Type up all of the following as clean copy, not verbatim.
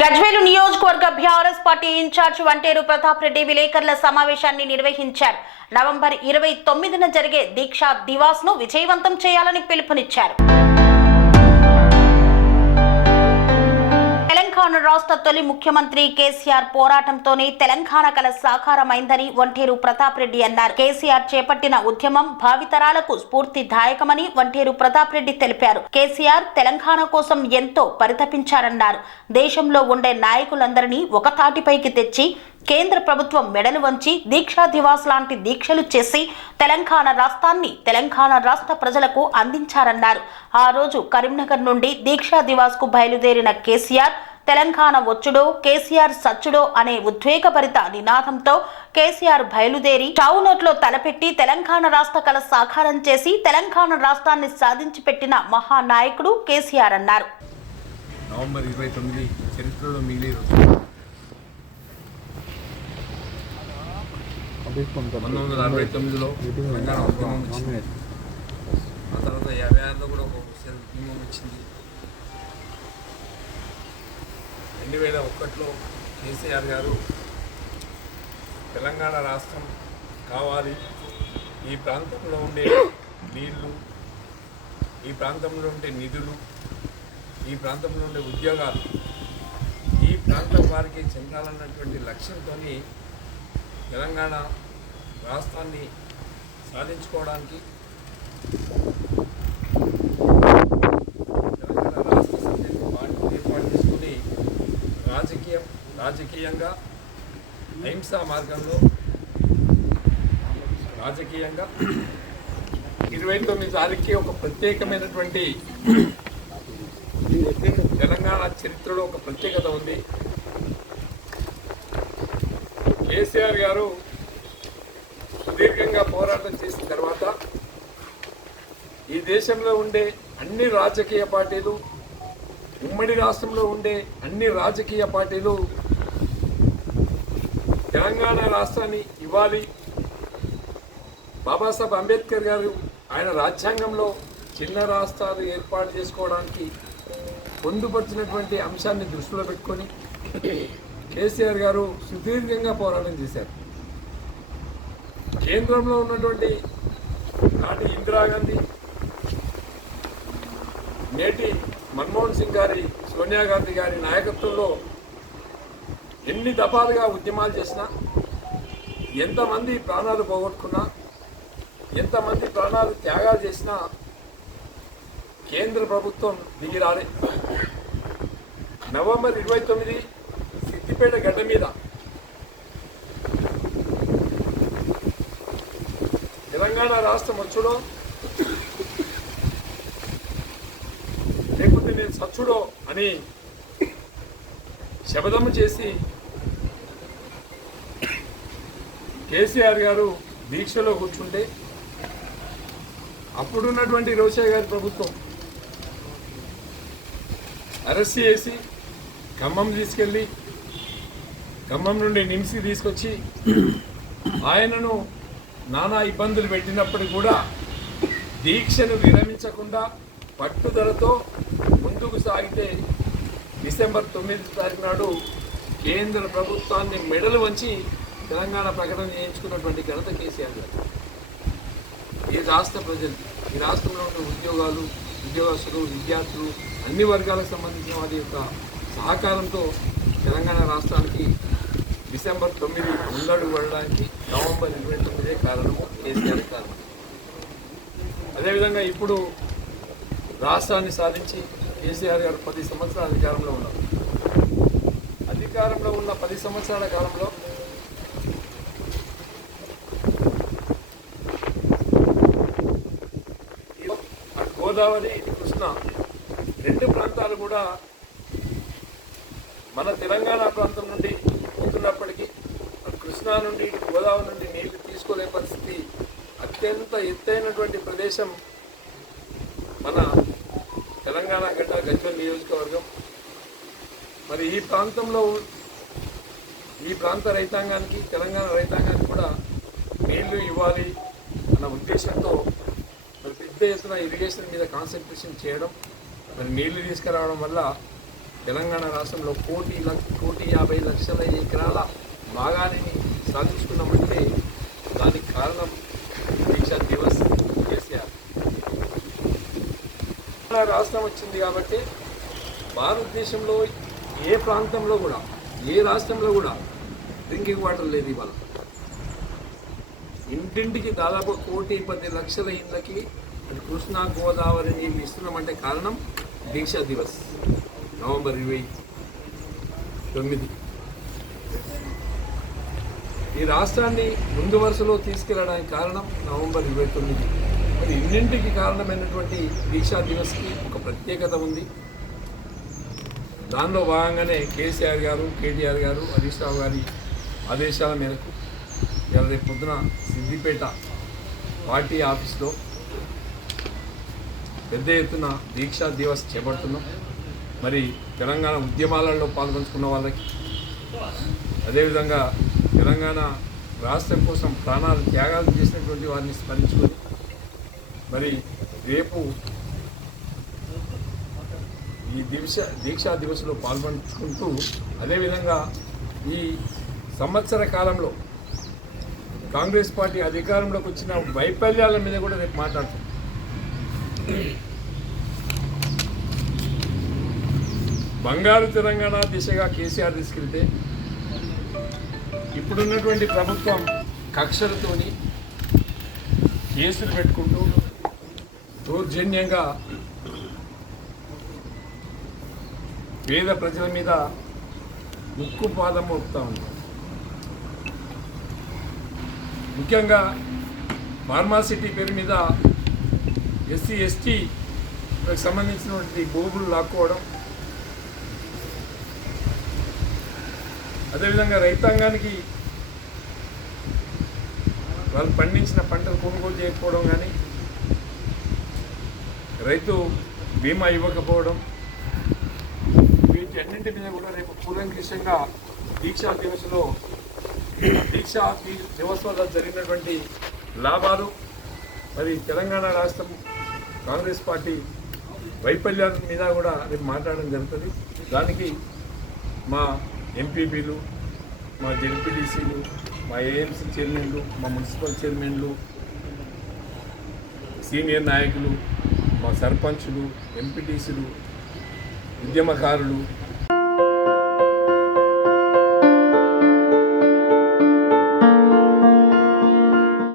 గజ్వేలు నియోజకవర్గ BRS party incharge Vanteru Pratap Reddy విలేకరుల సమావేశాన్ని నిర్వహించారు. నవంబర్ 29న జరిగే దీక్షా దివాస్ ను విజయవంతం చేయాలని పిలుపునిచ్చారు. తెలంగాణ రాష్ట్ర తొలి ముఖ్యమంత్రి కేసీఆర్ పోరాటంతోనే తెలంగాణ కల సాకారమైందని వంటేరు ప్రతాప్ రెడ్డి అన్నారు. కేసీఆర్ చేపట్టిన ఉద్యమం భావితరాలకు స్ఫూర్తిదాయకమని వంటేరు ప్రతాప్ రెడ్డి తెలిపారు. కేసీఆర్ తెలంగాణ కోసం ఎంతో పరితపించారన్నారు. దేశంలో ఉండే నాయకులందరినీ ఒక తాటిపైకి తెచ్చి కేంద్ర ప్రభుత్వం మెడలు వంచి దీక్షా దివాస్ లాంటి దీక్షలు చేసి తెలంగాణ రాష్ట్రాన్ని తెలంగాణ రాష్ట్ర ప్రజలకు అందించారన్నారు. ఆ రోజు కరీంనగర్ నుండి దీక్షా దివాస్ కు బయలుదేరిన కేసీఆర్ తెలంగాణ వచ్చుడో కేసీఆర్ సచ్చుడో అనే ఉద్వేగభరిత నినాదంతో కేసీఆర్ బయలుదేరి టౌనోట్లో తలపెట్టి తెలంగాణ రాష్ట్ర కల సాకారం చేసి తెలంగాణ రాష్ట్రాన్ని సాధించి పెట్టిన మహానాయకుడు కేసీఆర్ అన్నారు. నవంబర్ 29 చరిత్రలో మిగిలే 1969లో తెలంగాణ ఉద్యమం వచ్చింది. ఆ తర్వాత 56లో కూడా ఒక ఉద్యమం వచ్చింది. 2001లో కేసీఆర్ గారు తెలంగాణ రాష్ట్రం కావాలి, ఈ ప్రాంతంలో ఉండే నీళ్లు, ఈ ప్రాంతంలో ఉండే నిధులు, ఈ ప్రాంతంలో ఉండే ఉద్యోగాలు ఈ ప్రాంతం వారికి చెందాలన్నటువంటి లక్ష్యంతో తెలంగాణ రాష్ట్రాన్ని సాధించుకోవడానికి తెలంగాణ రాష్ట్ర సమితిని పార్టీ ఏర్పాటు చేసుకుని రాజకీయంగా అహింసా మార్గంలో రాజకీయంగా 29 తారీఖుకి ఒక ప్రత్యేకమైనటువంటి తెలంగాణ చరిత్రలో ఒక ప్రత్యేకత ఉంది. కేసీఆర్ గారు సుదీర్ఘంగా పోరాటం చేసిన తర్వాత ఈ దేశంలో ఉండే అన్ని రాజకీయ పార్టీలు, ఉమ్మడి రాష్ట్రంలో ఉండే అన్ని రాజకీయ పార్టీలు తెలంగాణ రాష్ట్రాన్ని ఇవ్వాలి, బాబాసాహెబ్ అంబేద్కర్ గారు ఆయన రాజ్యాంగంలో చిన్న రాష్ట్రాలు ఏర్పాటు చేసుకోవడానికి పొందుపరిచినటువంటి అంశాన్ని దృష్టిలో పెట్టుకొని కేసీఆర్ గారు సుదీర్ఘంగా పోరాటం చేశారు. కేంద్రంలో ఉన్నటువంటి నాటి ఇందిరాగాంధీ, నేటి మన్మోహన్ సింగ్ గారి, సోనియా గాంధీ గారి నాయకత్వంలో ఎన్ని దఫాలుగా ఉద్యమాలు చేసినా, ఎంతమంది ప్రాణాలు పోగొట్టుకున్నా, ఎంతమంది ప్రాణాలు త్యాగాలు చేసినా కేంద్ర ప్రభుత్వం దిగిరాలే. నవంబర్ 29 సిద్దిపేట గడ్డ మీద తెలంగాణ రాష్ట్రం వచ్చుడో లేకపోతే నేను సచ్చుడో అని శపథము చేసి కేసీఆర్ గారు దీక్షలో కూర్చుంటే అప్పుడున్నటువంటి రోషయ్య గారి ప్రభుత్వం అరెస్ట్ చేసి ఖమ్మం తీసుకెళ్ళి, ఖమ్మం నుండి నిమ్స్కి తీసుకొచ్చి ఆయనను నానా ఇబ్బందులు పెట్టినప్పటికీ కూడా దీక్షను విరమించకుండా పట్టుదలతో ముందుకు సాగితే డిసెంబర్ 9 తారీఖు నాడు కేంద్ర ప్రభుత్వాన్ని మెడలు వంచి తెలంగాణ ప్రకటన చేయించుకున్నటువంటి ఘనత కేసీఆర్ గారు. ఈ రాష్ట్ర ప్రజలు, ఈ రాష్ట్రంలో ఉన్న ఉద్యోగస్తులు, విద్యార్థులు, అన్ని వర్గాలకు సంబంధించిన వారి యొక్క సహకారంతో తెలంగాణ రాష్ట్రానికి డిసెంబర్ 9 ముందడుగు పడడానికి నవంబర్ 29 కారణము, కేసీఆర్ కారణం. అదేవిధంగా ఇప్పుడు రాష్ట్రాన్ని సాధించి కేసీఆర్ గారు 10 సంవత్సరాల అధికారంలో ఉన్నారు. అధికారంలో ఉన్న 10 సంవత్సరాల కాలంలో గోదావరి, కృష్ణ రెండు ప్రాంతాలు కూడా మన తెలంగాణ ప్రాంతం నుండి పోతున్నప్పటికీ కృష్ణా నుండి, గోదావరి నుండి నీళ్లు తీసుకోలే పరిస్థితి. అత్యంత ఎత్తైనటువంటి ప్రదేశం మన తెలంగాణ గడ్డ గజ్వేల్ నియోజకవర్గం. మరి ఈ ప్రాంతంలో ఈ ప్రాంత రైతాంగానికి, తెలంగాణ రైతాంగానికి కూడా నీళ్లు ఇవ్వాలి అన్న ఉద్దేశంతో మరి పెద్ద ఎత్తున ఇరిగేషన్ మీద కాన్సన్ట్రేషన్ చేయడం, మరి నీళ్లు తీసుకురావడం వల్ల తెలంగాణ రాష్ట్రంలో 1,50,00,000 ఎకరాల భాగాన్ని సాధించుకున్నామంటే దానికి కారణం దీక్షా దివస్ కేసీఆర్. రాష్ట్రం వచ్చింది కాబట్టి భారతదేశంలో ఏ ప్రాంతంలో కూడా ఏ రాష్ట్రంలో కూడా డ్రింకింగ్ వాటర్ లేదు. ఇవాళ ఇంటింటికి దాదాపు 1,10,00,000 ఇళ్ళకి కృష్ణా గోదావరి నీళ్ళు ఇస్తున్నామంటే కారణం దీక్షా దివస్ నవంబర్ 29. ఈ రాష్ట్రాన్ని ముందు వరుసలో తీసుకెళ్ళడానికి కారణం నవంబర్ 29. మరి ఇన్నింటికి కారణమైనటువంటి దీక్షా దివస్కి ఒక ప్రత్యేకత ఉంది. దానిలో భాగంగానే కేసీఆర్ గారు, కేటీఆర్ గారు, హరీష్ రావు గారి ఆదేశాల మేరకు రేపు పొద్దున సిద్దిపేట పార్టీ ఆఫీస్లో పెద్ద ఎత్తున దీక్షా దివస్ చేపడుతున్నాం. మరి తెలంగాణ ఉద్యమాలలో పాల్గొంచుకున్న వాళ్ళకి, అదేవిధంగా తెలంగాణ రాష్ట్రం కోసం ప్రాణాలు త్యాగాలు చేసినటువంటి వారిని స్మరించుకొని మరి రేపు ఈ దీక్షా దివస్లో పాల్గొంచుకుంటూ అదేవిధంగా ఈ సంవత్సర కాలంలో కాంగ్రెస్ పార్టీ అధికారంలోకి వచ్చిన వైఫల్యాల మీద కూడా రేపు మాట్లాడుతుంది. బంగారు తెలంగాణ దిశగా కేసీఆర్ తీసుకెళ్తే ఇప్పుడున్నటువంటి ప్రభుత్వం కక్షలతోని కేసులు పెట్టుకుంటూ దౌర్జన్యంగా పేద ప్రజల మీద ముక్కు పాదం మోపుతా ఉంది. ముఖ్యంగా ఫార్మాసిటీ పేరు మీద ఎస్సీ ఎస్టీకి సంబంధించినటువంటి భూములు లాక్కోవడం, అదేవిధంగా రైతాంగానికి వాళ్ళు పండించిన పంటలు కొనుగోలు చేయకపోవడం కానీ, రైతు బీమా ఇవ్వకపోవడం, వీటన్నింటి మీద కూడా రేపు కూలంకషంగా దీక్షా దివస్ వల్ల జరిగినటువంటి లాభాలు, మరి తెలంగాణ రాష్ట్రం కాంగ్రెస్ పార్టీ వైఫల్యాల మీద కూడా రేపు మాట్లాడడం జరుగుతుంది. దానికి మా ఎంపీపీలు, మా జెడ్పీటీసీలు, మా ఏఎంసీ చైర్మన్లు, మా మున్సిపల్ చైర్మన్లు, సీనియర్ నాయకులు, మా సర్పంచులు, ఎంపీటీసీలు, ఉద్యమకారులు,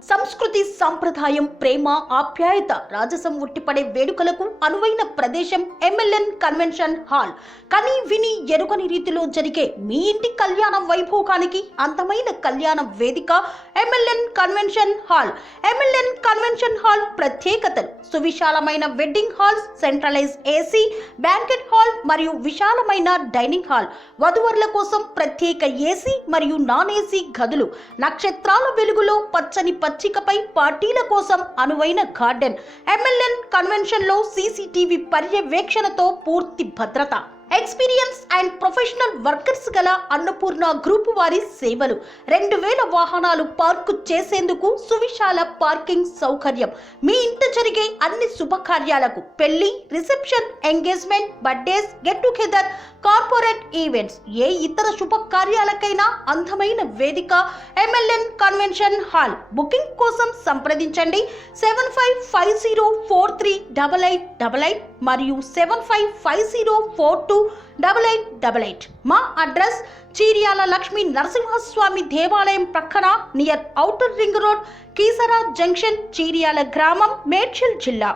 సంస్కృతి, సంప్రదాయం, ప్రేమ, ఆప్యాయత, రాజసం ఉట్టిపడే వేడుకలకు అనువైన ప్రదేశం ఎంఎల్ఎన్ కన్వెన్షన్ హాల్. కని విని ఎరుగని రీతిలో జరిగే మీ ఇంటి కళ్యాణ వైభోగానికి అందమైన కళ్యాణ వేదిక MLN convention hall. MLN convention hall ప్రత్యేకతలు: సువిశాలమైన wedding halls, centralise AC banquet hall మరియు విశాలమైన డైనింగ్ హాల్, వధువరుల కోసం ప్రత్యేక ఏసీ మరియు నాన్ ఏసీ గదులు, నక్షత్రాల వెలుగులో పచ్చని పచ్చికపై పార్టీల కోసం అనువైన గార్డెన్. ఎంఎల్ఎన్ కన్వెన్షన్ లో సీసీటీవీ పర్యవేక్షణతో పూర్తి భద్రత. ఎక్స్పీరియన్స్ అండ్ ప్రొఫెషనల్ వర్కర్స్ గల అన్నపూర్ణ గ్రూప్ వారి సేవలు. 2000 వాహనాలు పార్కు చేసేందుకు సువిశాల పార్కింగ్ సౌకర్యం. మీ ఇంట జరిగే అన్ని శుభకార్యాలకు, పెళ్లి, reception, engagement, birthdays, get together, corporate events, ఏ ఇతర శుభకార్యాలకైనా అందమైన వేదిక ఎంఎల్ఎన్ కన్వెన్షన్ హాల్. బుకింగ్ కోసం సంప్రదించండి 7550438888 మరియు 7550428888. మా అడ్రస్ చీర్యాల లక్ష్మీ నరసింహస్వామి దేవాలయం ప్రక్కన, near outer ring road, Keesara junction, Cheeryal గ్రామం, మేడ్చల్ జిల్లా.